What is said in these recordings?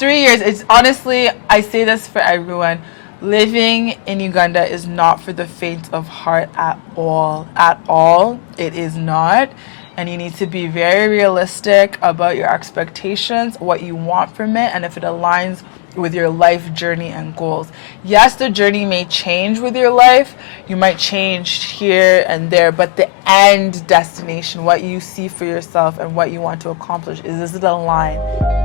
3 years. It's honestly, I say this for everyone. Living in Uganda is not for the faint of heart at all. At all. It is not. And you need to be very realistic about your expectations, what you want from it, and if it aligns with your life journey and goals. Yes, the journey may change with your life. You might change here and there, but the end destination, what you see for yourself and what you want to accomplish, is it aligned?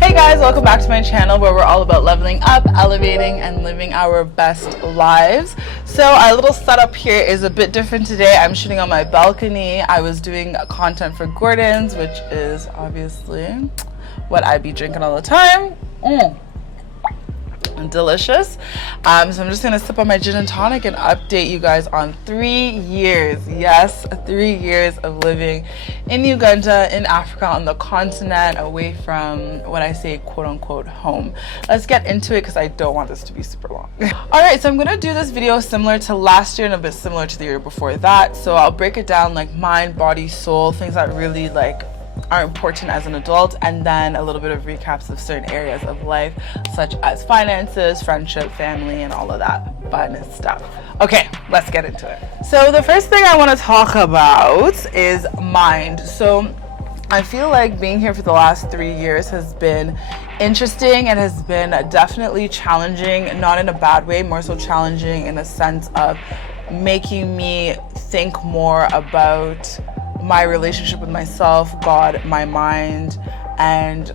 Hey guys, welcome back to my channel where we're all about leveling up, elevating, and living our best lives. So our little setup here is a bit different today. I'm shooting on my balcony. I was doing content for Gordon's, which is obviously what I be drinking all the time. Delicious. So I'm just gonna sip on my gin and tonic and update you guys on 3 years. Yes, 3 years of living in Uganda, in Africa, on the continent, away from what I say quote unquote home. Let's get into it because I don't want this to be super long. All right, so I'm gonna do this video similar to last year and a bit similar to the year before that. So I'll break it down like mind, body, soul, things that really are important as an adult, and then a little bit of recaps of certain areas of life such as finances, friendship, family, and all of that fun stuff. Okay, let's get into it. So the first thing I want to talk about is mind. So I feel like being here for the last 3 years has been interesting and has been definitely challenging, not in a bad way, more so challenging in a sense of making me think more about my relationship with myself, God, my mind. And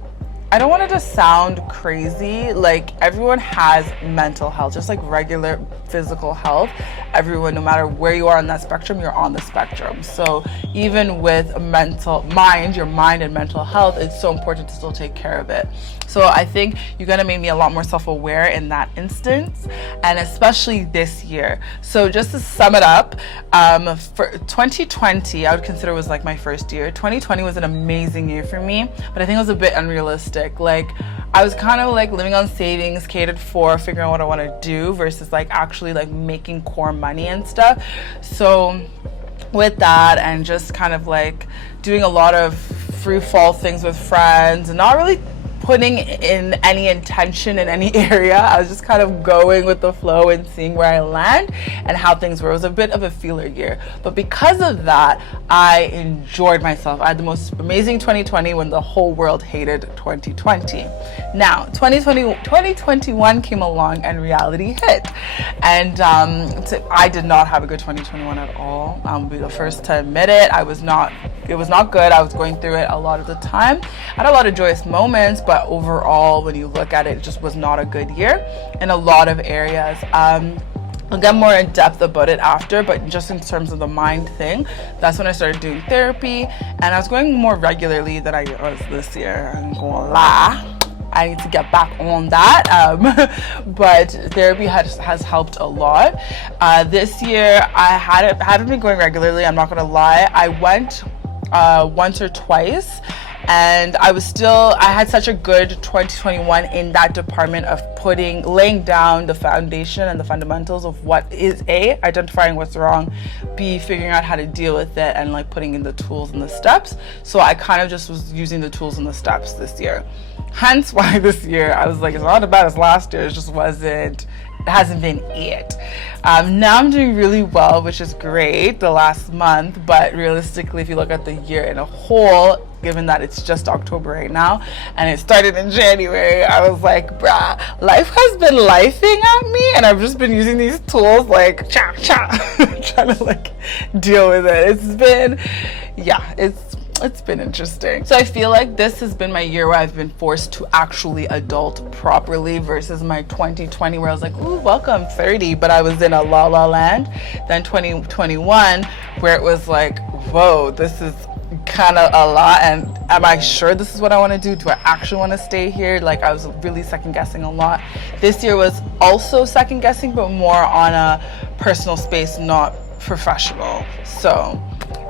I don't want it to sound crazy, like everyone has mental health, just like regular physical health. Everyone, no matter where you are on that spectrum, you're on the spectrum. So even with your mind and mental health, it's so important to still take care of it. So I think Uganda made me a lot more self-aware in that instance, and especially this year. So just to sum it up, for 2020, I would consider was like my first year. 2020 was an amazing year for me, but I think it was a bit unrealistic. Like I was kind of like living on savings, catered for, figuring out what I want to do versus like actually like making core money and stuff. So with that, and just kind of like doing a lot of free fall things with friends and not really putting in any intention in any area. I was just kind of going with the flow and seeing where I land and how things were. It was a bit of a feeler year, but because of that, I enjoyed myself. I had the most amazing 2020 when the whole world hated 2020. Now 2021 came along and reality hit, and I did not have a good 2021 at all. I'll be the first to admit it. It was not good. I was going through it a lot of the time. I had a lot of joyous moments, but overall, when you look at it, it just was not a good year in a lot of areas. I'll get more in depth about it after, but just in terms of the mind thing, that's when I started doing therapy, and I was going more regularly than I was this year. I'm gonna lie, I need to get back on that, but therapy has helped a lot. This year I hadn't been going regularly, I'm not gonna lie. I went once or twice, and I had such a good 2021 in that department of laying down the foundation and the fundamentals of what is identifying what's wrong, B, figuring out how to deal with it, and like putting in the tools and the steps. So I kind of just was using the tools and the steps this year. Hence why this year I was like, it's not as bad as last year, it hasn't been it. Now I'm doing really well, which is great, the last month, but realistically, if you look at the year in a whole, given that it's just October right now and it started in January, I was like, bruh, life has been lifing at me, and I've just been using these tools like trying to like deal with it. It's been interesting. So I feel like this has been my year where I've been forced to actually adult properly versus my 2020 where I was like, ooh, welcome 30, but I was in a la la land. Then 2021 where it was like, whoa, this is kind of a lot, and am I sure this is what I want to do? Do I actually want to stay here? Like, I was really second guessing a lot. This year was also second guessing, but more on a personal space, not professional. So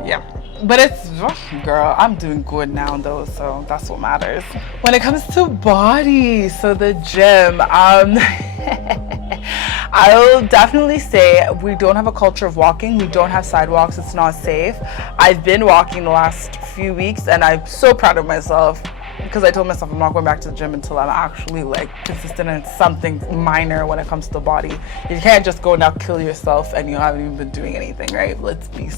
yeah, but girl, I'm doing good now though, so that's what matters. When it comes to body, so the gym, I'll definitely say we don't have a culture of walking. We don't have sidewalks. It's not safe. I've been walking the last few weeks and I'm so proud of myself, because I told myself I'm not going back to the gym until I'm actually like consistent in something minor when it comes to the body. You can't just go now kill yourself and you haven't even been doing anything, right? Let's be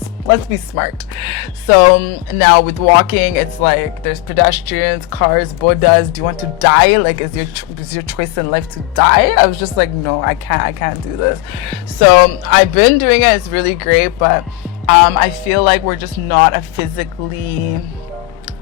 smart. So now with walking, it's like there's pedestrians, cars, bodas. Do you want to die? Like, is your choice in life to die? I was just like, no, I can't do this. So I've been doing it. It's really great, but I feel like we're just not a physically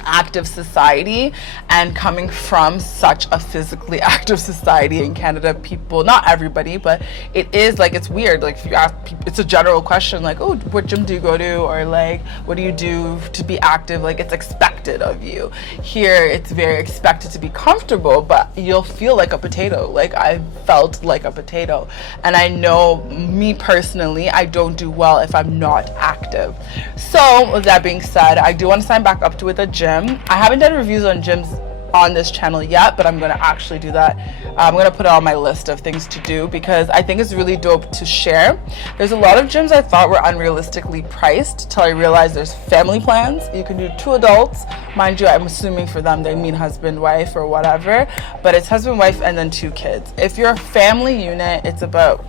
active society, and coming from such a physically active society in Canada, people, not everybody, but it is like, it's weird, like if you ask people, it's a general question like, oh, what gym do you go to, or like what do you do to be active? Like, it's expected of you. Here it's very expected to be comfortable, but you'll feel like a potato. Like, I felt like a potato, and I know me personally, I don't do well if I'm not active. So with that being said, I do want to sign back up to with a gym. I haven't done reviews on gyms on this channel yet, but I'm going to actually do that. I'm going to put it on my list of things to do because I think it's really dope to share. There's a lot of gyms I thought were unrealistically priced till I realized there's family plans. You can do 2 adults. Mind you, I'm assuming for them they mean husband, wife, or whatever, but it's husband, wife, and then 2 kids. If you're a family unit, it's about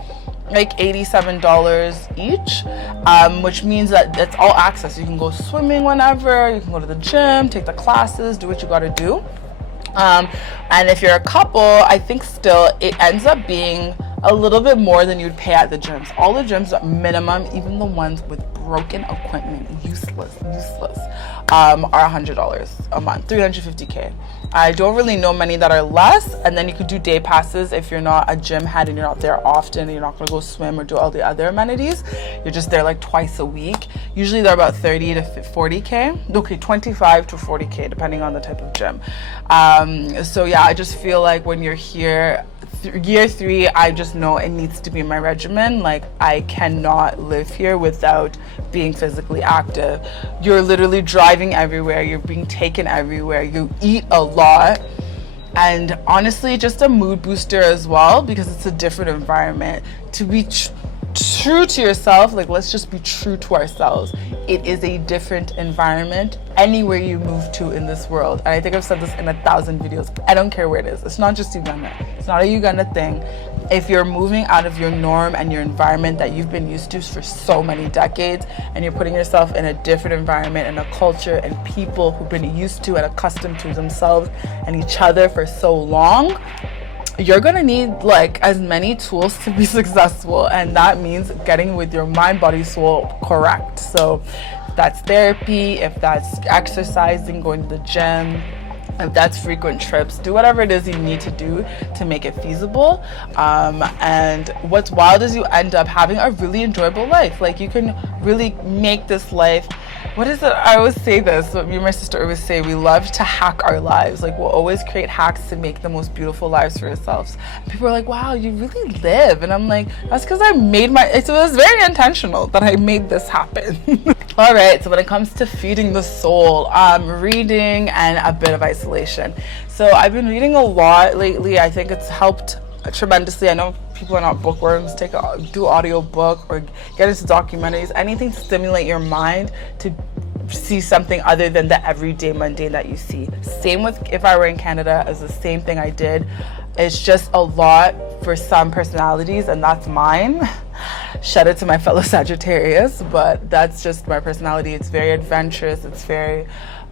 like $87 each, which means that it's all access. You can go swimming whenever, you can go to the gym, take the classes, do what you got to do. And if you're a couple, I think still it ends up being a little bit more than you'd pay at the gyms. All the gyms are minimum, even the ones with broken equipment, useless, are $100 a month, $350K. I don't really know many that are less, and then you could do day passes if you're not a gym head and you're not there often and you're not going to go swim or do all the other amenities. You're just there like twice a week. Usually they're about 30 to 40K. Okay, 25 to 40K depending on the type of gym. So yeah, I just feel like when you're here, year 3, I just know it needs to be my regimen. Like, I cannot live here without being physically active. You're literally driving everywhere, you're being taken everywhere, you eat a lot, and honestly just a mood booster as well, because it's a different environment. To be true to yourself, like, let's just be true to ourselves. It is a different environment anywhere you move to in this world, and I think I've said this in 1,000 videos. I don't care where it is. It's not just Uganda. It's not a Uganda thing. If you're moving out of your norm and your environment that you've been used to for so many decades, and you're putting yourself in a different environment and a culture and people who've been used to and accustomed to themselves and each other for so long, you're gonna need like as many tools to be successful, and that means getting with your mind, body, soul correct. So if that's therapy, if that's exercising, going to the gym, if that's frequent trips, do whatever it is you need to do to make it feasible. And what's wild is you end up having a really enjoyable life. Like, you can really make this life, what is it? I always say this, what me and my sister always say, we love to hack our lives. Like, we'll always create hacks to make the most beautiful lives for ourselves. And people are like, wow, you really live. And I'm like, that's because I made it was very intentional that I made this happen. All right, so when it comes to feeding the soul, reading and a bit of isolation. So I've been reading a lot lately. I think it's helped tremendously. I know people are not bookworms. Do audio book or get into documentaries, anything to stimulate your mind to see something other than the everyday mundane that you see. Same with if I were in Canada, is the same thing I did. It's just a lot for some personalities, and that's mine. Shout out to my fellow Sagittarius, but that's just my personality. It's very adventurous. It's very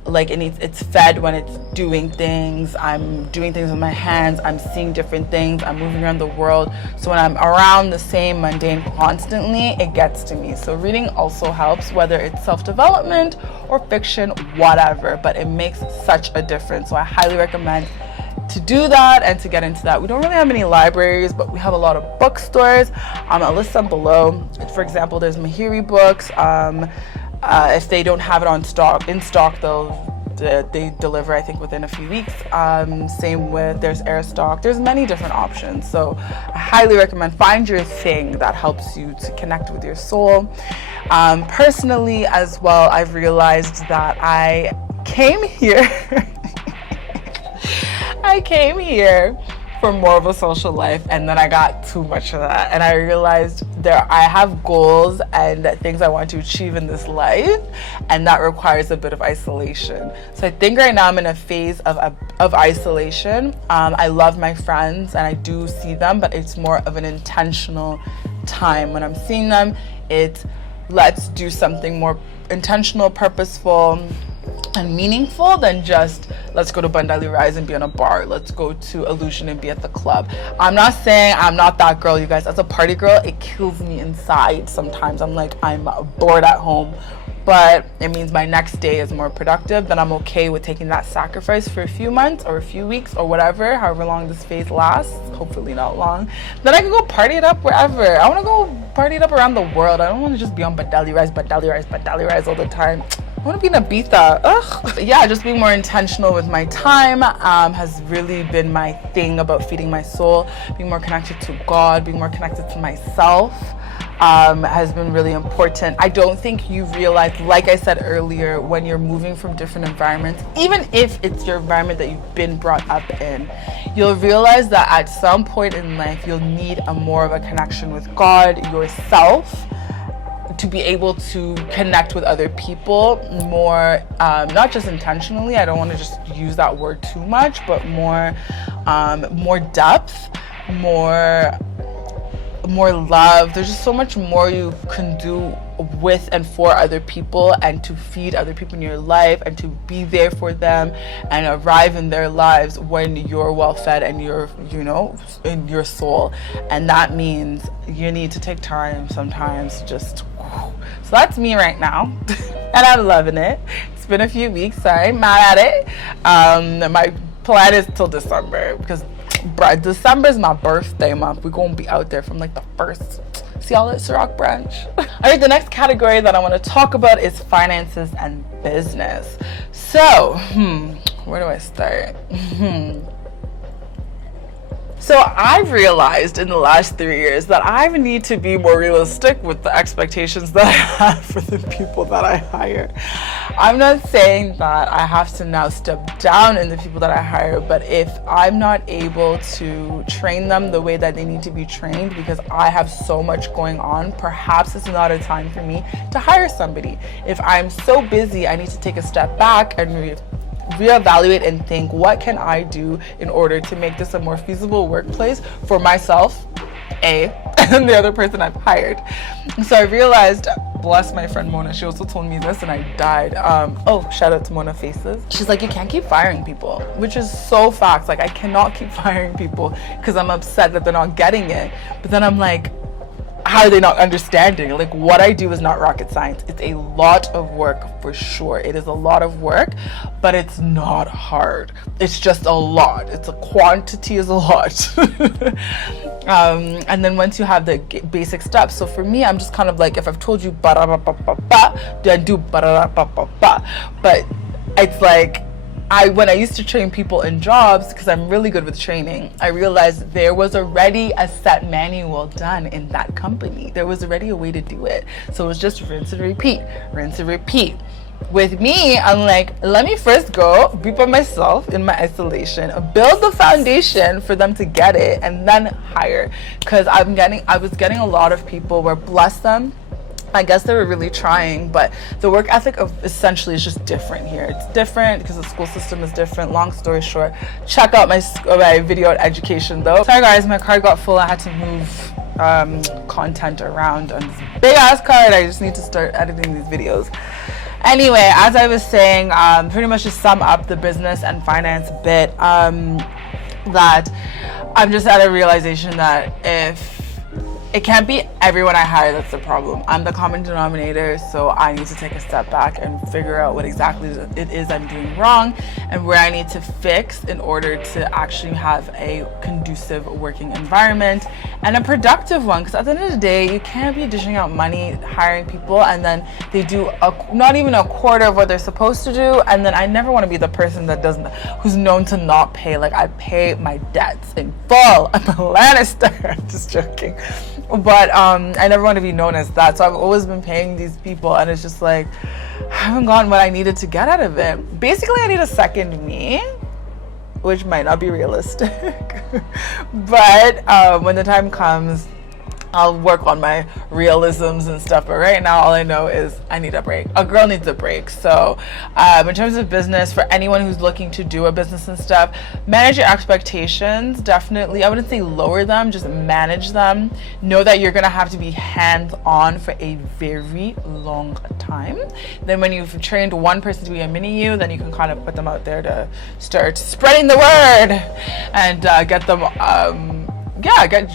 like it's fed when it's doing things. I'm doing things with my hands. I'm seeing different things. I'm moving around the world. So when I'm around the same mundane constantly, it gets to me. So reading also helps, whether it's self-development or fiction, whatever, but it makes such a difference. So I highly recommend to do that and to get into that. We don't really have many libraries, but we have a lot of bookstores. I'll list them below. For example, there's Mahiri Books. If they don't have it in stock, they deliver, I think, within a few weeks. Same with, there's Airstock. There's many different options. So I highly recommend find your thing that helps you to connect with your soul. Personally as well, I've realized that I came here for more of a social life, and then I got too much of that, and I realized I have goals and things I want to achieve in this life, and that requires a bit of isolation. So I think right now I'm in a phase of isolation. I love my friends and I do see them, but it's more of an intentional time. When I'm seeing them, it's let's do something more intentional, purposeful, and meaningful than just let's go to Bandali Rise and be on a bar, let's go to Illusion and be at the club. I'm not saying I'm not that girl, you guys. As a party girl, it kills me inside sometimes. I'm like, I'm bored at home, but it means my next day is more productive. Then I'm okay with taking that sacrifice for a few months or a few weeks or whatever, however long this phase lasts, hopefully not long. Then I can go party it up wherever. I want to go party it up around the world. I don't want to just be on Bandali Rise all the time. I want to be in Ibiza. Ugh. Yeah, just being more intentional with my time has really been my thing about feeding my soul, being more connected to God, being more connected to myself. Has been really important. I don't think you realize, like I said earlier, when you're moving from different environments, even if it's your environment that you've been brought up in, you'll realize that at some point in life, you'll need more of a connection with God, yourself, to be able to connect with other people more, not just intentionally. I don't want to just use that word too much, but more depth, more love. There's just so much more you can do with and for other people, and to feed other people in your life, and to be there for them and arrive in their lives when you're well fed and you're, in your soul. And that means you need to take time sometimes to just, so that's me right now. And I'm loving it. It's been a few weeks, so I'm mad at it. My plan is till December, because December is my birthday month. We're gonna be out there from like the first. See y'all at Ciroc branch. All right, the next category that I want to talk about is finances and business. So, where do I start? So I've realized in the last 3 years that I need to be more realistic with the expectations that I have for the people that I hire. I'm not saying that I have to now step down in the people that I hire, but if I'm not able to train them the way that they need to be trained because I have so much going on, perhaps it's not a time for me to hire somebody. If I'm so busy, I need to take a step back and reevaluate and think, what can I do in order to make this a more feasible workplace for myself, and the other person I've hired. So I realized, bless my friend Mona, she also told me this and I died. Shout out to Mona Faces. She's like, you can't keep firing people, which is so facts. Like, I cannot keep firing people because I'm upset that they're not getting it. But then I'm like, how are they not understanding? Like, what I do is not rocket science. It's a lot of work for sure. It is a lot of work, but it's not hard. It's just a lot. It's a quantity is a lot. And then once you have the basic steps, so for me, I'm just kind of like, if I've told you ba-da-ba-ba-ba-ba, then do ba-da-ba-ba-ba. But it's like, when I used to train people in jobs, because I'm really good with training, I realized there was already a set manual done in that company. There was already a way to do it. So it was just rinse and repeat, rinse and repeat. With me, I'm like, let me first go be by myself in my isolation, build the foundation for them to get it, and then hire. Because I was getting a lot of people where, bless them, I guess they were really trying, but the work ethic essentially is just different here. It's different because the school system is different. Long story short, check out my video on education though. Sorry guys, my card got full. I had to move content around on this big ass card. I just need to start editing these videos. Anyway, as I was saying, pretty much to sum up the business and finance bit, that I'm just at a realization that it can't be everyone I hire that's the problem. I'm the common denominator, so I need to take a step back and figure out what exactly it is I'm doing wrong and where I need to fix in order to actually have a conducive working environment and a productive one. Because at the end of the day, you can't be dishing out money, hiring people, and then they do not even a quarter of what they're supposed to do. And then I never want to be the person who's known to not pay. Like, I pay my debts in full. I'm a Lannister. I'm just joking. But I never want to be known as that. So I've always been paying these people, and it's just like, I haven't gotten what I needed to get out of it. Basically, I need a second me. which might not be realistic. But when the time comes, I'll work on my realisms and stuff, but right now all I know is I need a break. A girl needs a break. So in terms of business, for anyone who's looking to do a business and stuff, manage your expectations. Definitely, I wouldn't say lower them, just manage them. Know that you're gonna have to be hands-on for a very long time. Then when you've trained one person to be a mini you, then you can kind of put them out there to start spreading the word and get them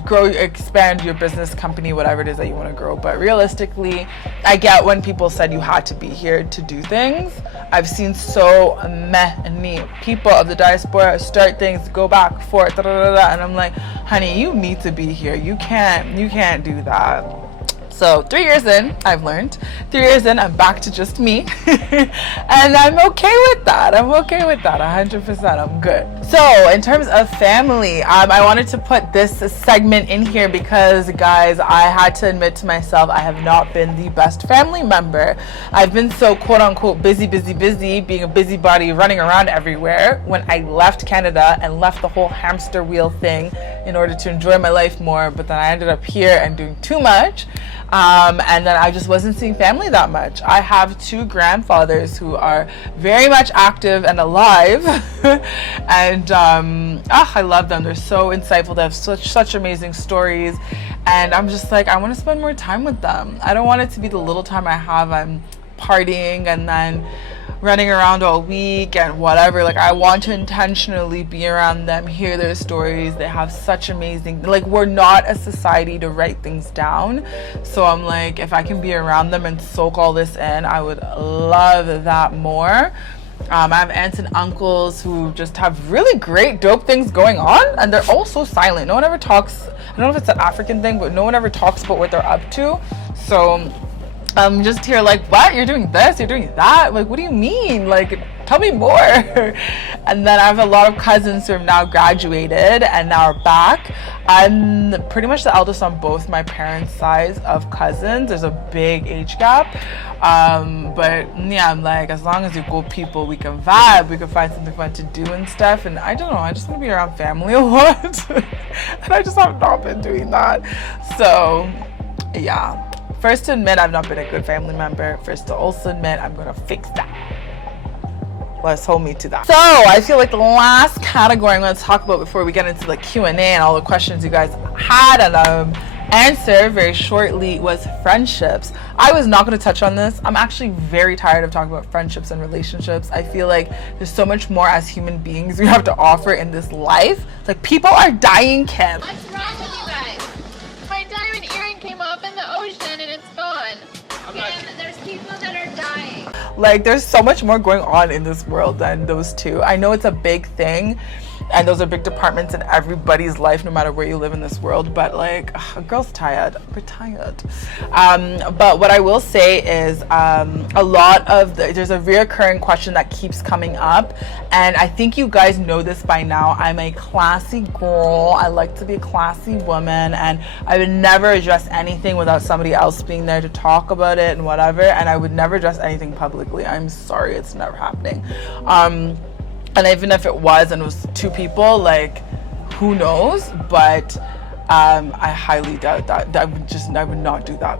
grow, expand your business, company, whatever it is that you want to grow. But realistically, I get when people said you had to be here to do things. I've seen so many people of the diaspora start things, go back, forth, and I'm like, honey, you need to be here. You can't do that. So 3 years in, I've learned. 3 years in, I'm back to just me. And I'm okay with that. 100%, I'm good. So in terms of family, I wanted to put this segment in here because, guys, I had to admit to myself, I have not been the best family member. I've been so quote unquote busy, being a busybody, running around everywhere when I left Canada and left the whole hamster wheel thing in order to enjoy my life more. But then I ended up here and doing too much. And then I just wasn't seeing family that much. I have 2 grandfathers who are very much active and alive. And I love them. They're so insightful. They have such amazing stories. And I'm just like, I want to spend more time with them. I don't want it to be the little time I have, I'm partying and then running around all week and whatever. Like, I want to intentionally be around them, hear their stories. They have such amazing, like, we're not a society to write things down. So I'm like, if I can be around them and soak all this in, I would love that more. I have aunts and uncles who just have really great, dope things going on, and they're all so silent. No one ever talks. I don't know if it's an African thing, but no one ever talks about what they're up to. So I'm just here like, what? You're doing this? You're doing that? Like, what do you mean? Like, tell me more. And then I have a lot of cousins who have now graduated and now are back. I'm pretty much the eldest on both my parents' sides of cousins. There's a big age gap. But yeah, I'm like, as long as you're good people, we can vibe, we can find something fun to do and stuff. And I don't know, I just want to be around family a lot. And I just have not been doing that. So yeah. First to admit I've not been a good family member. First to also admit I'm gonna fix that. Let's hold me to that. So I feel like the last category I'm gonna talk about before we get into the Q&A and all the questions you guys had and answer very shortly was friendships. I was not gonna touch on this. I'm actually very tired of talking about friendships and relationships. I feel like there's so much more as human beings we have to offer in this life. Like, people are dying, Kim. What's wrong with you guys? My diamond earring came up in the ocean and it's gone. And there's people that are dying. Like, there's so much more going on in this world than those two. I know it's a big thing, and those are big departments in everybody's life, no matter where you live in this world. But like, a girl's tired. We're tired. But what I will say is, a lot of there's a reoccurring question that keeps coming up, and I think you guys know this by now. I'm a classy girl. I like to be a classy woman, and I would never address anything without somebody else being there to talk about it and whatever. And I would never address anything publicly. I'm sorry, it's never happening. And even if it was and it was 2 people, like, who knows? But I highly doubt that. I would not do that.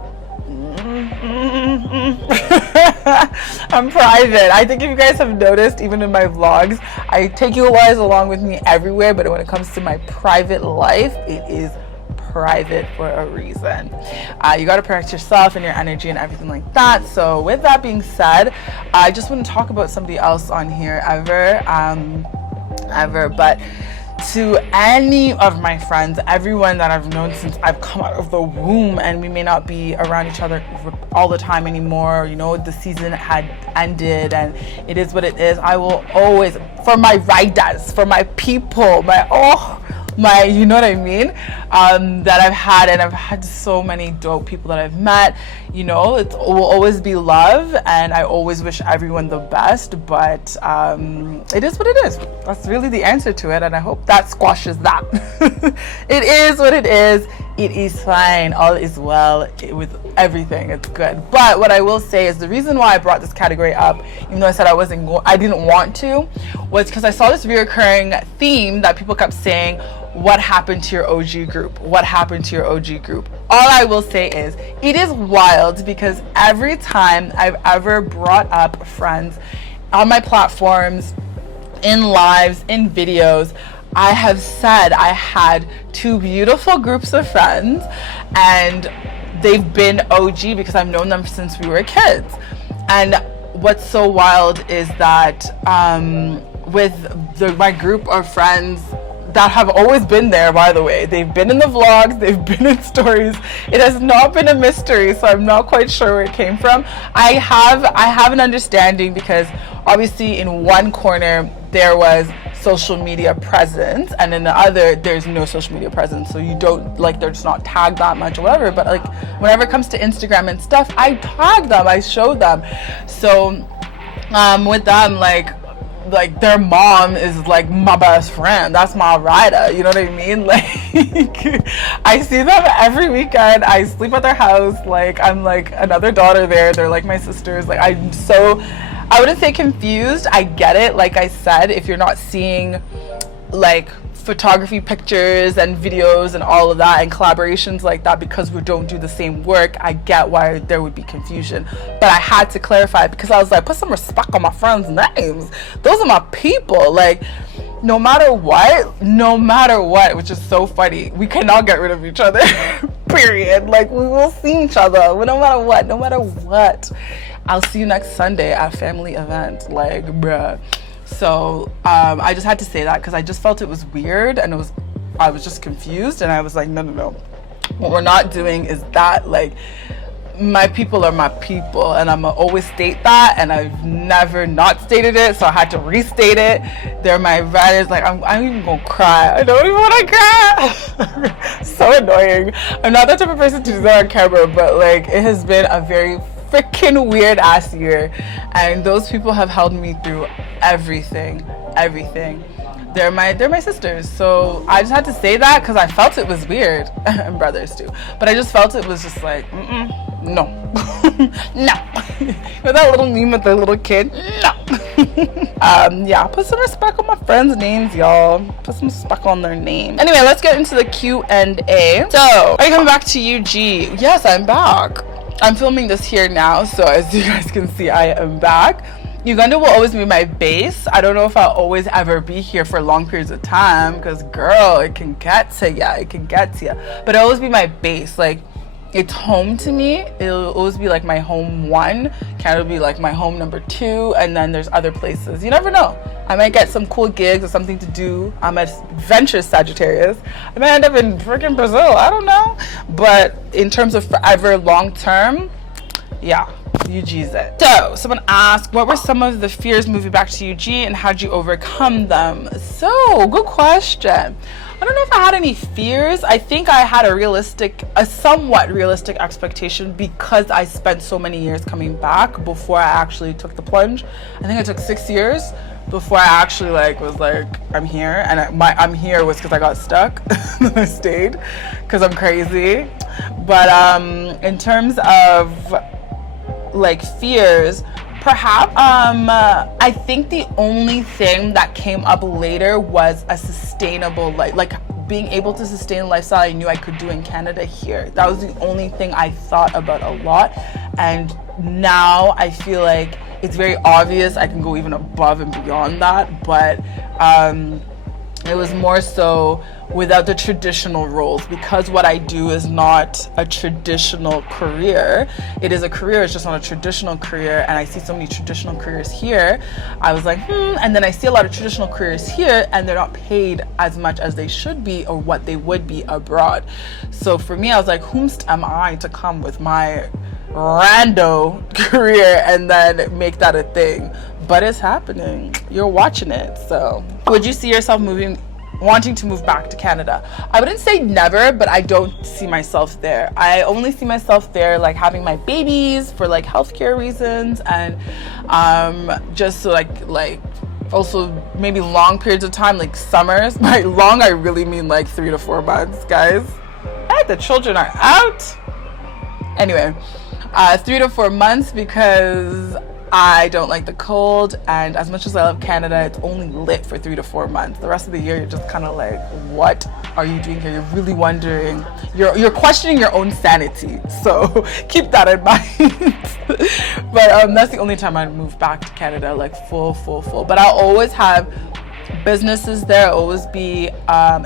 I'm private. I think if you guys have noticed, even in my vlogs, I take you guys along with me everywhere, but when it comes to my private life, it is private for a reason. You got to protect yourself and your energy and everything like that. So with that being said, I just wouldn't talk about somebody else on here ever, but to any of my friends, everyone that I've known since I've come out of the womb, and we may not be around each other all the time anymore, you know, the season had ended and it is what it is. I will always, for my riders, for my people, my, you know what I mean, that I've had, and I've had so many dope people that I've met. You know, it will always be love, and I always wish everyone the best, but it is what it is. That's really the answer to it, and I hope that squashes that. It is what it is. It is fine. All is well with everything. It's good. But what I will say is the reason why I brought this category up, even though I said I didn't want to, was because I saw this reoccurring theme that people kept saying, what happened to your OG group? What happened to your OG group? All I will say is it is wild, because every time I've ever brought up friends on my platforms, in lives, in videos, I have said I had two beautiful groups of friends, and they've been OG because I've known them since we were kids. And what's so wild is that with my group of friends that have always been there, by the way, they've been in the vlogs, they've been in stories, it has not been a mystery, so I'm not quite sure where it came from. I have an understanding, because obviously in one corner there was social media presence, and in the other there's no social media presence, so you don't, like, they're just not tagged that much or whatever. But like whenever it comes to Instagram and stuff, I tag them, I show them. So with them, like their mom is like my best friend. That's my rider, you know what I mean? Like I see them every weekend. I sleep at their house. Like I'm like another daughter there. They're like my sisters. Like I wouldn't say confused. I get it. Like I said, if you're not seeing like photography pictures and videos and all of that and collaborations like that, because we don't do the same work, I get why there would be confusion. But I had to clarify, because I was like, put some respect on my friends' names. Those are my people. Like no matter what, which is so funny, we cannot get rid of each other. Period. Like we will see each other no matter what. I'll see you next Sunday at family event. Like bruh. So I just had to say that, because I just felt it was weird, and I was just confused, and I was like, no, what we're not doing is that. Like my people are my people, and I'm gonna always state that, and I've never not stated it, so I had to restate it. They're my riders. Like I'm even gonna cry. I don't even want to cry. So annoying. I'm not that type of person to do that on camera, but like it has been a very freaking weird ass year, and those people have held me through everything. They're my sisters, so I just had to say that, because I felt it was weird. And brothers too, but I just felt it was just like no. No. With that little meme with the little kid, no. Yeah, put some respect on my friends' names, y'all. Put some respect on their name. Anyway, let's get into the Q&A. So are you coming back to UG? Yes, I'm back. I'm filming this here now, so as you guys can see, I am back. Uganda will always be my base. I don't know if I'll always ever be here for long periods of time, because girl, it can get to ya. But it'll always be my base. Like it's home to me. It'll always be like my home one. Canada will be like my home number 2, and then there's other places. You never know. I might get some cool gigs or something to do. I'm a adventurous Sagittarius. I might end up in freaking Brazil. I don't know. But in terms of forever, long term, yeah, UG's it. So someone asked, what were some of the fears moving back to UG, and how did you overcome them? So good question. I don't know if I had any fears. I think I had a somewhat realistic expectation, because I spent so many years coming back before I actually took the plunge. I think I took 6 years before I actually was like, I'm here. And I'm here was because I got stuck. And I stayed because I'm crazy. But in terms of like fears, perhaps I think the only thing that came up later was a sustainable like being able to sustain a lifestyle I knew I could do in Canada here. That was the only thing I thought about a lot, and now I feel like it's very obvious I can go even above and beyond that, but it was more so without the traditional roles, because what I do is not a traditional career. It is a career, it's just not a traditional career, and I see so many traditional careers here. I was like, and then I see a lot of traditional careers here, and they're not paid as much as they should be or what they would be abroad. So for me, I was like, whomst am I to come with my rando career and then make that a thing? But it's happening. You're watching it. So would you see yourself moving wanting to move back to Canada. I wouldn't say never, but I don't see myself there. I only see myself there like having my babies for like healthcare reasons, and just so like also maybe long periods of time, like summers. By long, I really mean like 3 to 4 months, guys. The children are out. Anyway, 3 to 4 months, because I don't like the cold, and as much as I love Canada, it's only lit for 3 to 4 months. The rest of the year, you're just kind of like, what are you doing here? You're really wondering. You're questioning your own sanity. So keep that in mind. But that's the only time I move back to Canada, like full. But I'll always have businesses there. I'll always be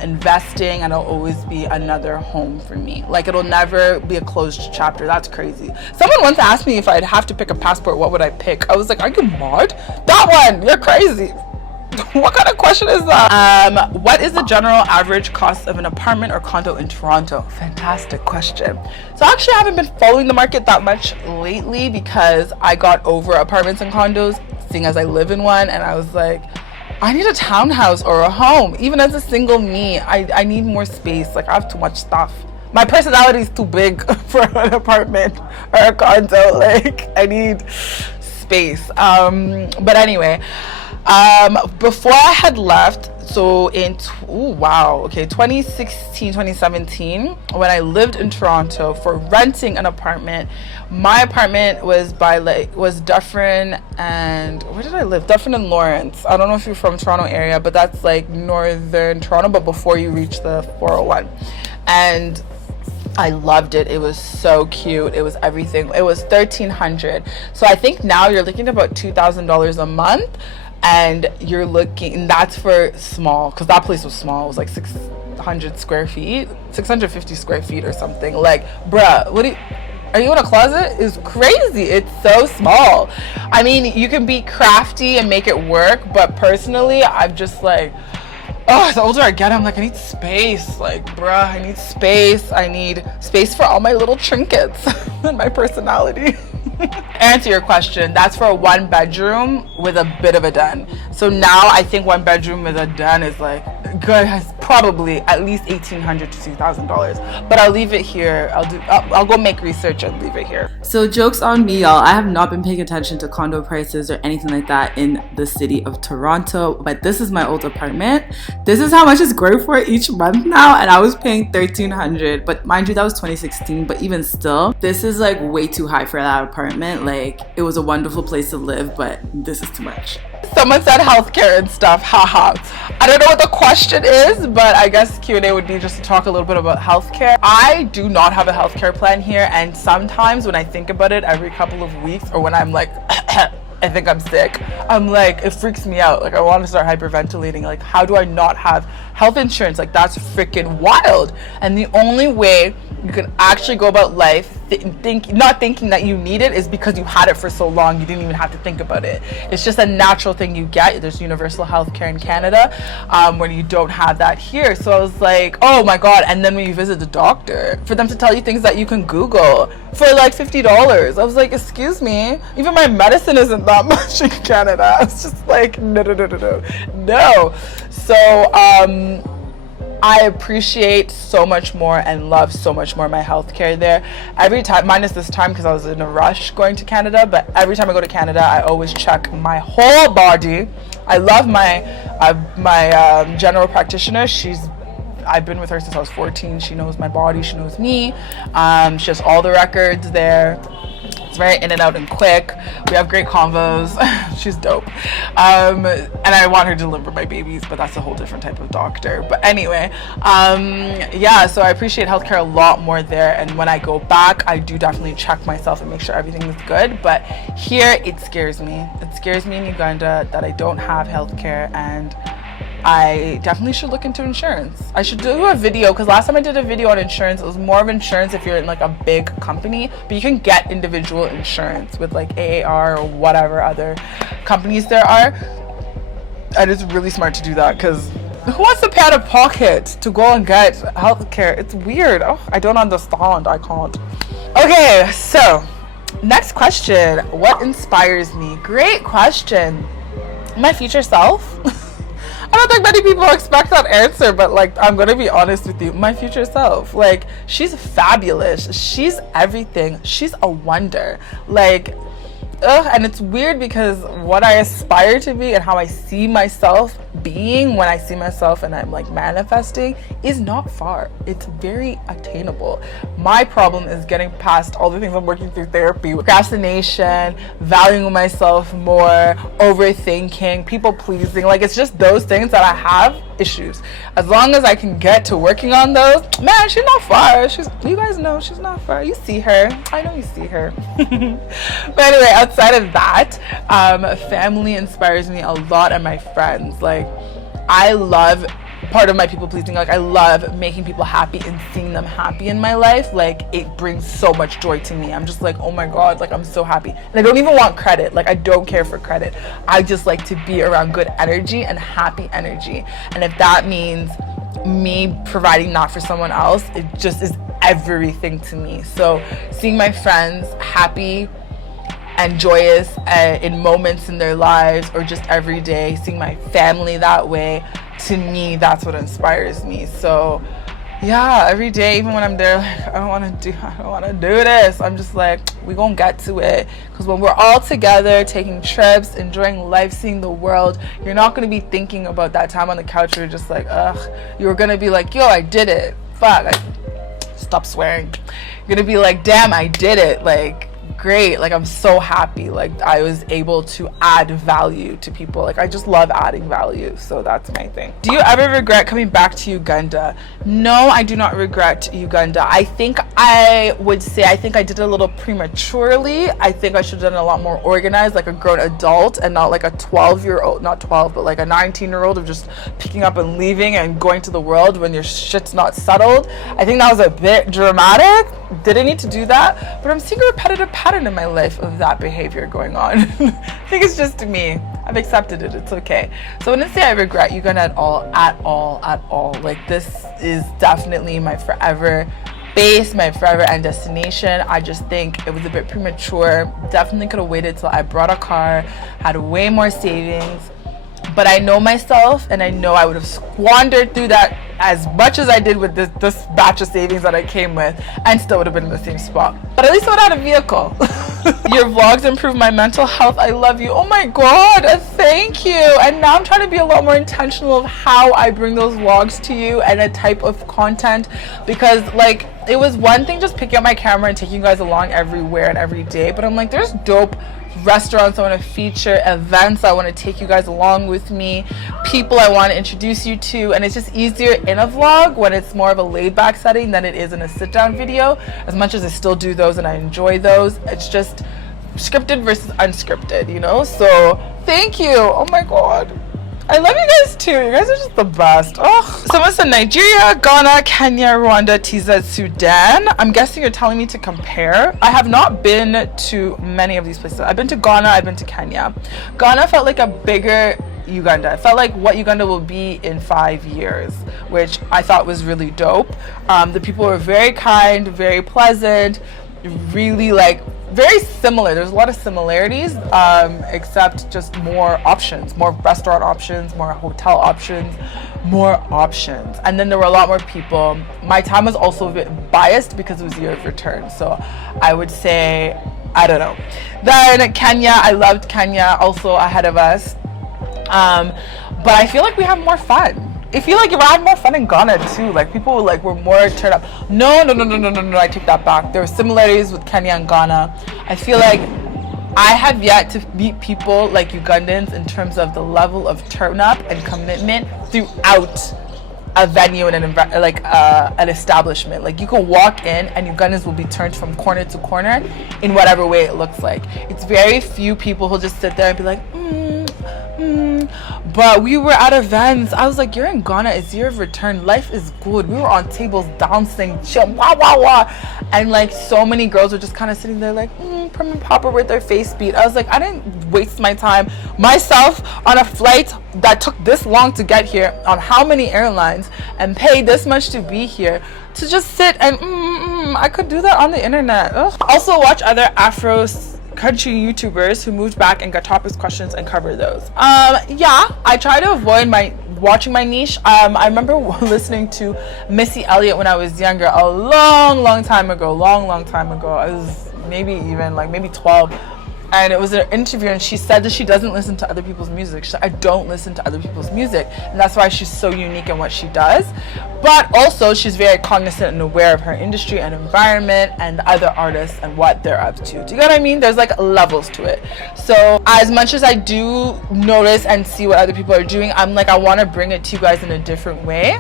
investing, and it'll always be another home for me. Like, it'll never be a closed chapter. That's crazy. Someone once asked me if I'd have to pick a passport, what would I pick? I was like, are you mad? That one, you're crazy. What kind of question is that? What is the general average cost of an apartment or condo in Toronto? Fantastic question. So actually I haven't been following the market that much lately, because I got over apartments and condos, seeing as I live in one, and I was like, I need a townhouse or a home. Even as a single me, I need more space. Like, I have too much stuff. My personality is too big for an apartment or a condo. Like, I need space. But anyway, before I had left, so in 2016, 2017, when I lived in Toronto for renting an apartment, my apartment was was Dufferin, and where did I live? Dufferin and Lawrence. I don't know if you're from Toronto area, but that's like northern Toronto, but before you reach the 401. And I loved it. It was so cute. It was everything. It was $1,300. So I think now you're looking at about $2,000 a month. And you're looking, and that's for small, because that place was small. It was like 600 square feet, 650 square feet or something. Like, bruh, are you in a closet? It's crazy. It's so small. I mean, you can be crafty and make it work, but personally, I'm just like, oh, the older I get, I'm like, I need space. Like, bruh, I need space. I need space for all my little trinkets and my personality. Answer your question, that's for a 1-bedroom with a bit of a den. So now I think 1 bedroom with a den is like good, has probably at least $1,800 to $2,000. But I'll leave it here. I'll go make research and leave it here. So joke's on me, y'all. I have not been paying attention to condo prices or anything like that in the city of Toronto. But this is my old apartment. This is how much it's growing for each month now, and I was paying $1,300. But mind you, that was 2016. But even still, this is like way too high for that apartment. Like, it was a wonderful place to live, but this is too much. Someone said healthcare and stuff. Haha. I don't know what the question is, but I guess Q&A would be just to talk a little bit about healthcare. I do not have a healthcare plan here, and sometimes when I think about it every couple of weeks, or when I'm like I think I'm sick, I'm like, it freaks me out. Like, I want to start hyperventilating. Like, how do I not have health insurance? Like, that's freaking wild. And the only way you can actually go about life not thinking that you need it is because you had it for so long you didn't even have to think about it. It's just a natural thing you get. There's universal health care in Canada, when you don't have that here. So I was like, oh my god. And then when you visit the doctor, for them to tell you things that you can Google for like $50, I was like, excuse me, even my medicine isn't that much in Canada. I was just like, no. So I appreciate so much more and love so much more my healthcare there. Every time, minus this time because I was in a rush going to Canada, but every time I go to Canada, I always check my whole body. I love my general practitioner. I've been with her since I was 14. She knows my body. She knows me. She has all the records there. It's very in and out and quick. We have great convos. She's dope. And I want her to deliver my babies, but that's a whole different type of doctor. But anyway, yeah, so I appreciate healthcare a lot more there. And when I go back, I do definitely check myself and make sure everything is good. But here, it scares me. It scares me in Uganda that I don't have healthcare, and I definitely should look into insurance. I should do a video, because last time I did a video on insurance, it was more of insurance if you're in like a big company, but you can get individual insurance with like AAR or whatever other companies there are. And it's really smart to do that, because who wants to pay out of pocket to go and get healthcare? It's weird. Oh, I don't understand. I can't. Okay, so next question. What inspires me? Great question. My future self. I don't think many people expect that answer, but like, I'm gonna be honest with you. My future self, like, she's fabulous. She's everything. She's a wonder. Like, and it's weird because what I aspire to be and how I see myself being when I see myself and I'm like manifesting is not far. It's very attainable. My problem is getting past all the things I'm working through therapy: procrastination, valuing myself more, overthinking, people pleasing. Like, it's just those things that I have issues. As long as I can get to working on those, man, she's not far. You guys know she's not far. You see her. I know you see her. But anyway, outside of that, family inspires me a lot, and my friends. Like, I love part of my people pleasing. Like, I love making people happy and seeing them happy in my life. Like, it brings so much joy to me. I'm just like, oh my god, like, I'm so happy. And I don't even want credit. Like, I don't care for credit. I just like to be around good energy and happy energy. And if that means me providing that for someone else, it just is everything to me. So seeing my friends happy and joyous in moments in their lives, or just every day, seeing my family that way, to me, that's what inspires me. So yeah, every day, even when I'm there, like, I don't want to do this, I'm just like, we gonna get to it. Because when we're all together, taking trips, enjoying life, seeing the world, you're not gonna be thinking about that time on the couch where you're just like, ugh. You're gonna be like, yo, I did it. Fuck, stop swearing. You're gonna be like, damn, I did it. Like, great. Like, I'm so happy. Like, I was able to add value to people. Like, I just love adding value. So that's my thing. Do you ever regret coming back to Uganda? No, I do not regret Uganda. I think I would say I think I did it a little prematurely. I think I should have done it a lot more organized, like a grown adult, and not like a 12-year-old, not 12, but like a 19-year-old of just picking up and leaving and going to the world when your shit's not settled. I think that was a bit dramatic. Didn't need to do that, but I'm seeing a repetitive pattern in my life of that behavior going on. I think it's just me. I've accepted it. It's okay. So I wouldn't say I regret Uganda at all. Like, this is definitely my forever base, my forever end destination. I just think it was a bit premature. Definitely could have waited till I brought a car, had way more savings. But I know myself, and I know I would have squandered through that as much as I did with this batch of savings that I came with, and still would have been in the same spot. But at least I would have had a vehicle. Your vlogs improve my mental health. I love you. Oh my god, thank you. And now I'm trying to be a lot more intentional of how I bring those vlogs to you and a type of content, because like, it was one thing just picking up my camera and taking you guys along everywhere and every day, but I'm like, there's dope restaurants I want to feature, events I want to take you guys along with me, people I want to introduce you to, and it's just easier in a vlog when it's more of a laid back setting than it is in a sit down video. As much as I still do those and I enjoy those, it's just scripted versus unscripted, you know? So thank you. Oh my god, I love you guys too. You guys are just the best. Oh, someone said Nigeria, Ghana, Kenya, Rwanda, TZ, Sudan. I'm guessing you're telling me to compare. I have not been to many of these places. I've been to Ghana, I've been to Kenya. Ghana felt like a bigger Uganda. It felt like what Uganda will be in 5 years, which I thought was really dope. The people were very kind, very pleasant, really like very similar. There's a lot of similarities, except just more options, more restaurant options, more hotel options, more options. And then there were a lot more people. My time was also a bit biased because it was year of return. So I would say, I don't know. Then Kenya, I loved Kenya, also ahead of us. But I feel like we have more fun. I feel like if I had more fun in Ghana too, like people were more turned up. No, I take that back. There were similarities with Kenya and Ghana. I feel like I have yet to meet people like Ugandans in terms of the level of turn up and commitment throughout a venue and an establishment. Like, you can walk in and Ugandans will be turned from corner to corner in whatever way it looks like. It's very few people who'll just sit there and be like, But we were at events. I was like, you're in Ghana, it's year of return, life is good. We were on tables dancing, chill, wah wah wah, and like so many girls were just kind of sitting there like prim and proper with their face beat. I was like, I didn't waste my time myself on a flight that took this long to get here, on how many airlines, and pay this much to be here, to just sit and I could do that on the internet. Ugh. Also watch other Afro country YouTubers who moved back and got topics, questions, and cover those. Yeah, I try to avoid my watching my niche. I remember listening to Missy Elliott when I was younger, a long time ago. I was maybe 12. And it was an interview, and she said that she doesn't listen to other people's music. She said, I don't listen to other people's music. And that's why she's so unique in what she does. But also, she's very cognizant and aware of her industry and environment and other artists and what they're up to. Do you get what I mean? There's like levels to it. So as much as I do notice and see what other people are doing, I'm like, I want to bring it to you guys in a different way.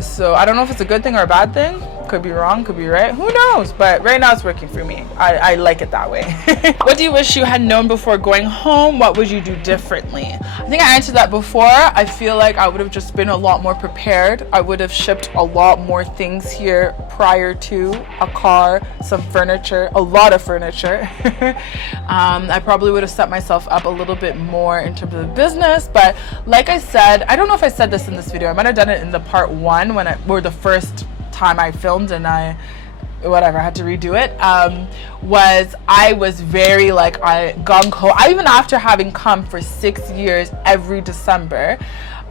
So I don't know if it's a good thing or a bad thing. Could be wrong, could be right, who knows? But right now it's working for me. I like it that way. What do you wish you had known before going home? What would you do differently? I think I answered that before. I feel like I would have just been a lot more prepared. I would have shipped a lot more things here prior to a car, some furniture, a lot of furniture. I probably would have set myself up a little bit more in terms of business, but like I said, I don't know if I said this in this video. I might have done it in the part 1 or the first time I filmed and I had to redo it. I was very gung-ho. Even after having come for 6 years every December,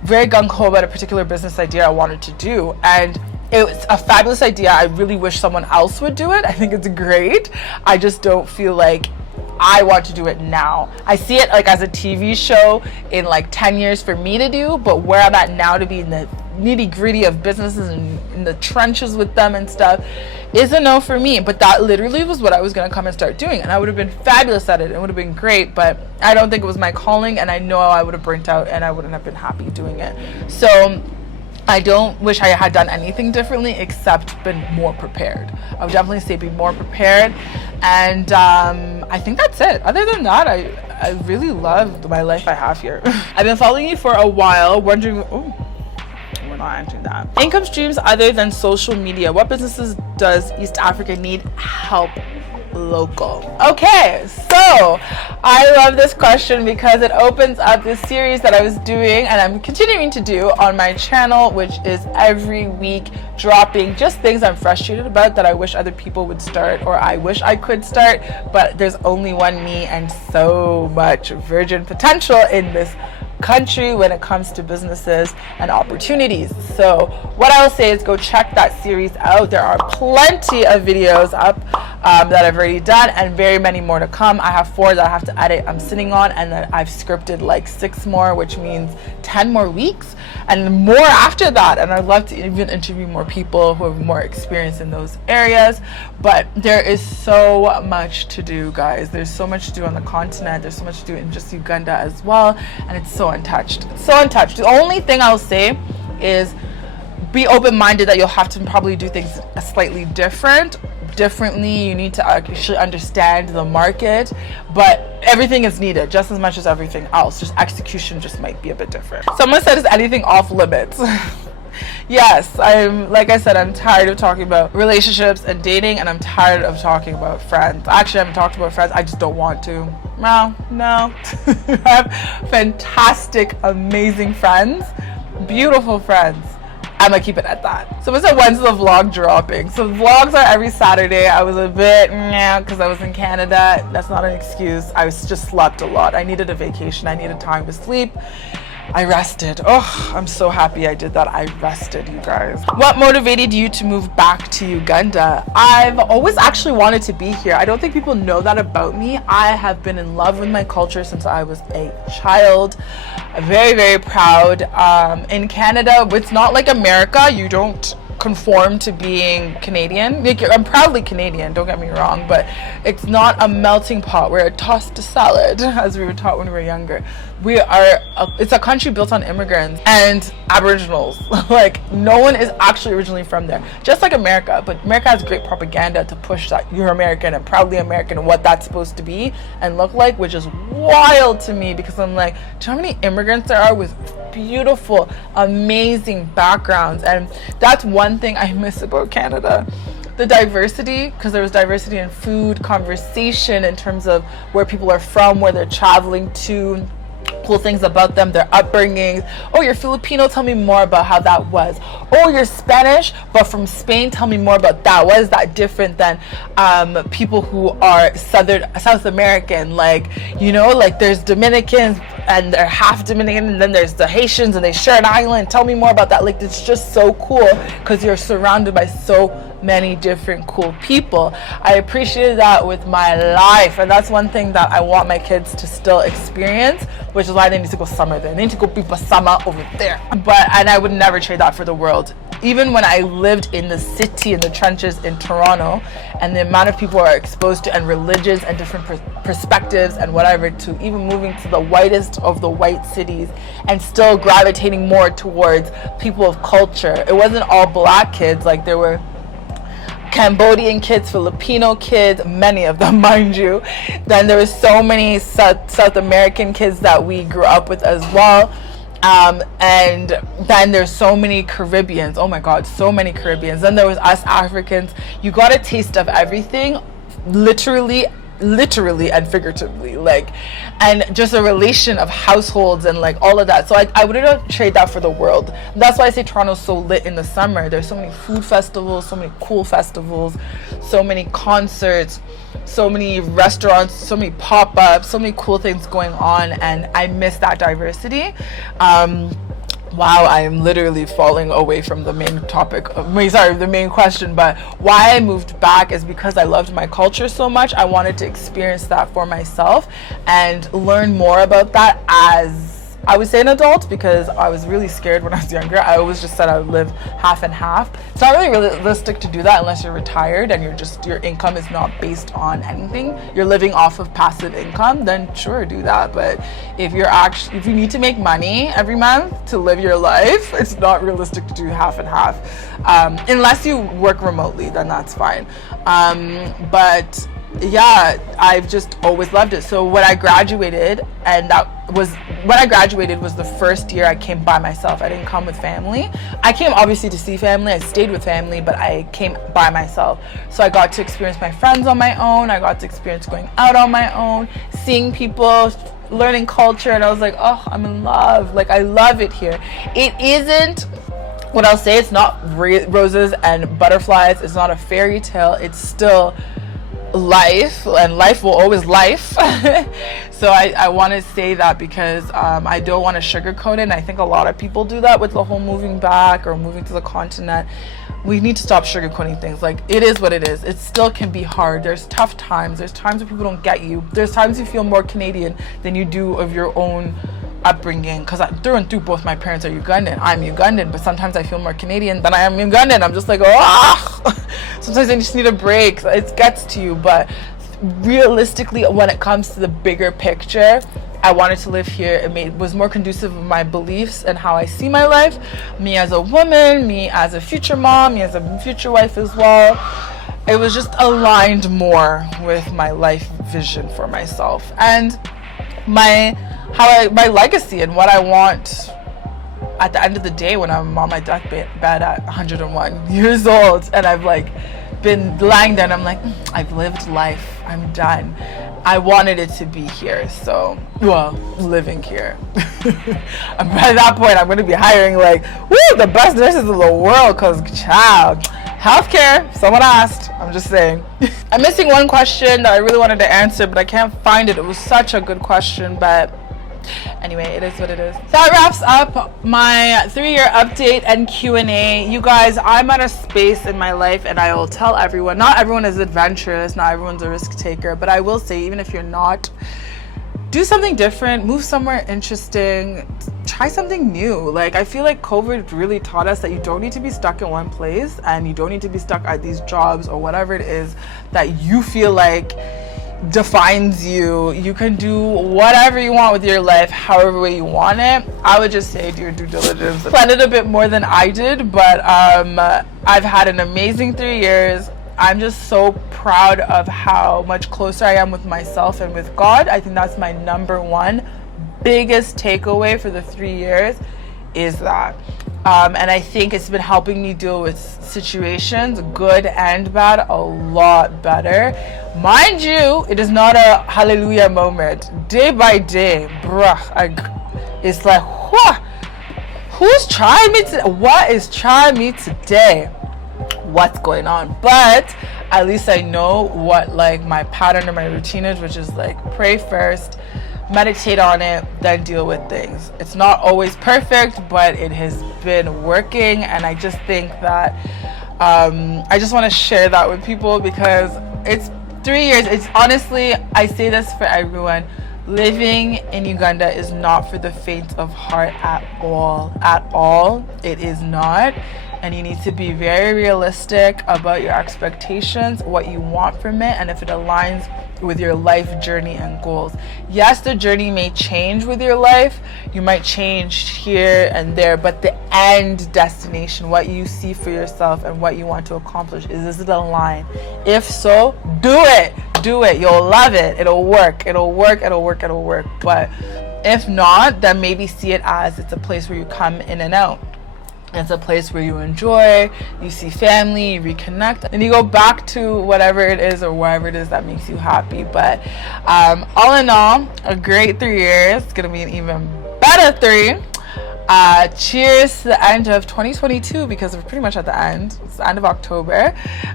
very gung-ho about a particular business idea I wanted to do, and it was a fabulous idea. I really wish someone else would do it. I think it's great. I just don't feel like I want to do it now. I see it like as a TV show in like 10 years for me to do, but where I'm at now to be in the nitty-gritty of businesses and in the trenches with them and stuff is a no for me. But that literally was what I was going to come and start doing, and I would have been fabulous at it. It would have been great, but I don't think it was my calling, and I know I would have burnt out and I wouldn't have been happy doing it. So I don't wish I had done anything differently except been more prepared. I would definitely say be more prepared, and I think that's it. Other than that, I really love my life I have here. I've been following you for a while, wondering, we're not answering that. Income streams other than social media. What businesses does East Africa need help local? Okay, so I love this question because it opens up this series that I was doing and I'm continuing to do on my channel, which is every week dropping just things I'm frustrated about that I wish other people would start, or I wish I could start, but there's only one me and so much virgin potential in this country when it comes to businesses and opportunities. So what I'll say is go check that series out. There are plenty of videos up that I've already done and very many more to come. I have 4 that I have to edit, I'm sitting on, and then I've scripted like 6 more, which means 10 more weeks and more after that. And I'd love to even interview more people who have more experience in those areas. But there is so much to do, guys. There's so much to do on the continent. There's so much to do in just Uganda as well, and it's so untouched. It's so untouched. The only thing I'll say is be open-minded that you'll have to probably do things slightly differently. You need to actually understand the market, but everything is needed just as much as everything else. Just execution just might be a bit different. Someone said, is anything off limits? Yes, like I said, I'm tired of talking about relationships and dating, and I'm tired of talking about friends. Actually, I haven't talked about friends. I just don't want to. No. I have fantastic, amazing friends, beautiful friends. I'm gonna keep it at that. So when's the vlog dropping? So vlogs are every Saturday. I was a bit because I was in Canada. That's not an excuse. I just slept a lot. I needed a vacation. I needed time to sleep. I rested. Oh, I'm so happy I did that. I rested, you guys. What motivated you to move back to Uganda? I've always actually wanted to be here. I don't think people know that about me. I have been in love with my culture since I was a child. Very, very proud. In Canada, it's not like America. You don't conform to being Canadian. I'm proudly Canadian, don't get me wrong, but it's not a melting pot. We're a tossed salad, as we were taught when we were younger. It's a country built on immigrants and Aboriginals. Like, no one is actually originally from there, just like America. But America has great propaganda to push that you're American and proudly American and what that's supposed to be and look like, which is wild to me, because I'm like, do you know how many immigrants there are with beautiful, amazing backgrounds? And that's one thing I miss about Canada. The diversity, because there was diversity in food, conversation, in terms of where people are from, where they're traveling to. cool things about them, their upbringings. Oh, you're Filipino, tell me more about how that was. Oh, you're Spanish, but from Spain, tell me more about that. What is that different than people who are South American? Like, you know, like there's Dominicans and they're half Dominican, and then there's the Haitians and they share an island. Tell me more about that. Like, it's just so cool because you're surrounded by so many different cool people. I appreciated that with my life, and that's one thing that I want my kids to still experience, which is why they need to go summer there. They need to go people summer over there. And I would never trade that for the world. Even when I lived in the city, in the trenches in Toronto, and the amount of people are exposed to and religions and different perspectives and whatever, to even moving to the whitest of the white cities and still gravitating more towards people of culture. It wasn't all black kids, like there were Cambodian kids, Filipino kids, many of them, mind you. Then there was so many South American kids that we grew up with as well. And then there's so many Caribbeans. Oh my God, so many Caribbeans. Then there was us Africans. You got a taste of everything, literally and figuratively, like, and just a relation of households and like all of that. So I wouldn't trade that for the world. That's why I say Toronto's so lit in the summer. There's so many food festivals, so many cool festivals, so many concerts, so many restaurants, so many pop-ups, so many cool things going on, and I miss that diversity. Wow, I am literally falling away from the main topic the main question, but why I moved back is because I loved my culture so much. I wanted to experience that for myself and learn more about that as, I would say, an adult, because I was really scared when I was younger. I always just said I would live half and half. It's not really realistic to do that unless you're retired and your income is not based on anything. You're living off of passive income, then sure, do that. But if you need to make money every month to live your life, it's not realistic to do half and half. Unless you work remotely, then that's fine. But yeah, I've just always loved it. So when I graduated, was the first year I came by myself. I didn't come with family. I came obviously to see family. I stayed with family, but I came by myself. So I got to experience my friends on my own. I got to experience going out on my own, seeing people, learning culture, and I was like, oh, I'm in love. Like, I love it here. It isn't what I'll say. It's not roses and butterflies. It's not a fairy tale. It's still life, and life will always life. So I want to say that because I don't want to sugarcoat it, and I think a lot of people do that with the whole moving back or moving to the continent. We need to stop sugarcoating things. Like, it is what it is. It still can be hard. There's tough times. There's times where people don't get you. There's times you feel more Canadian than you do of your own upbringing, because through and through both my parents are Ugandan. I'm Ugandan, but sometimes I feel more Canadian than I am Ugandan. I'm just like, oh, sometimes I just need a break. It gets to you, but realistically, when it comes to the bigger picture, I wanted to live here. It was more conducive of my beliefs and how I see my life, me as a woman, me as a future mom, me as a future wife as well. It was just aligned more with my life vision for myself and my legacy and what I want at the end of the day when I'm on my deathbed at 101 years old, and I've like been lying there and I'm like, I've lived life, I'm done. I wanted it to be here, so, well, living here. And by that point, I'm going to be hiring like, the best nurses in the world, because, child, healthcare, someone asked, I'm just saying. I'm missing one question that I really wanted to answer, but I can't find it. It was such a good question, but anyway, it is what it is. That wraps up my 3-year update and Q&A. You guys, I'm at a space in my life, and I will tell everyone, not everyone is adventurous, not everyone's a risk taker, but I will say, even if you're not, do something different, move somewhere interesting, try something new. Like, I feel like COVID really taught us that you don't need to be stuck in one place, and you don't need to be stuck at these jobs or whatever it is that you feel like defines you. You can do whatever you want with your life, however way you want it. I would just say do your due diligence. Planned it a bit more than I did, but I've had an amazing 3 years. I'm just so proud of how much closer I am with myself and with God. I think that's my number one biggest takeaway for the 3 years, is that And I think it's been helping me deal with situations, good and bad, a lot better. Mind you, it is not a hallelujah moment. Day by day, bruh, it's like, who's trying me today? What is trying me today? What's going on? But at least I know what like my pattern or my routine is, which is like pray first, meditate on it, then deal with things. It's not always perfect, but it has been working, and I just think that I just want to share that with people because it's 3 years. It's honestly, I say this for everyone, living in Uganda is not for the faint of heart at all. It is not. And you need to be very realistic about your expectations, what you want from it, and if it aligns with your life journey and goals. Yes, the journey may change with your life. You might change here and there, but the end destination, what you see for yourself and what you want to accomplish, is it aligned? If so, do it. Do it. You'll love it. It'll work. But if not, then maybe see it as it's a place where you come in and out. It's a place where you enjoy, you see family, you reconnect, and you go back to whatever it is or wherever it is that makes you happy. But all in all, a great 3 years. It's gonna be an even better 3. Cheers to the end of 2022, because we're pretty much at the end. It's the end of October.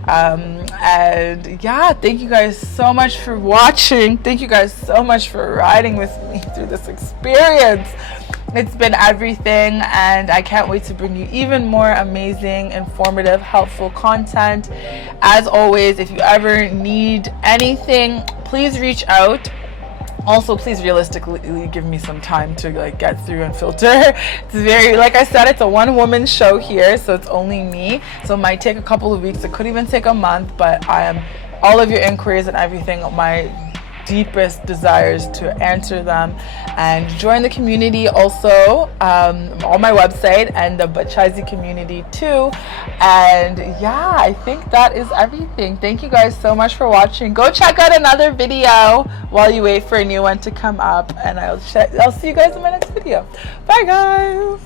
And yeah, thank you guys so much for watching. Thank you guys so much for riding with me through this experience. It's been everything, and I can't wait to bring you even more amazing, informative, helpful content. As always, if you ever need anything, please reach out. Also, please realistically give me some time to like get through and filter. It's very, like I said, it's a one-woman show here, so it's only me. So it might take a couple of weeks. It could even take a month, but I am all of your inquiries and everything. My deepest desires to answer them, and join the community also on my website and the Bachazi community too. And yeah, I think that is everything. Thank you guys so much for watching. Go check out another video while you wait for a new one to come up, and I'll see you guys in my next video. Bye guys.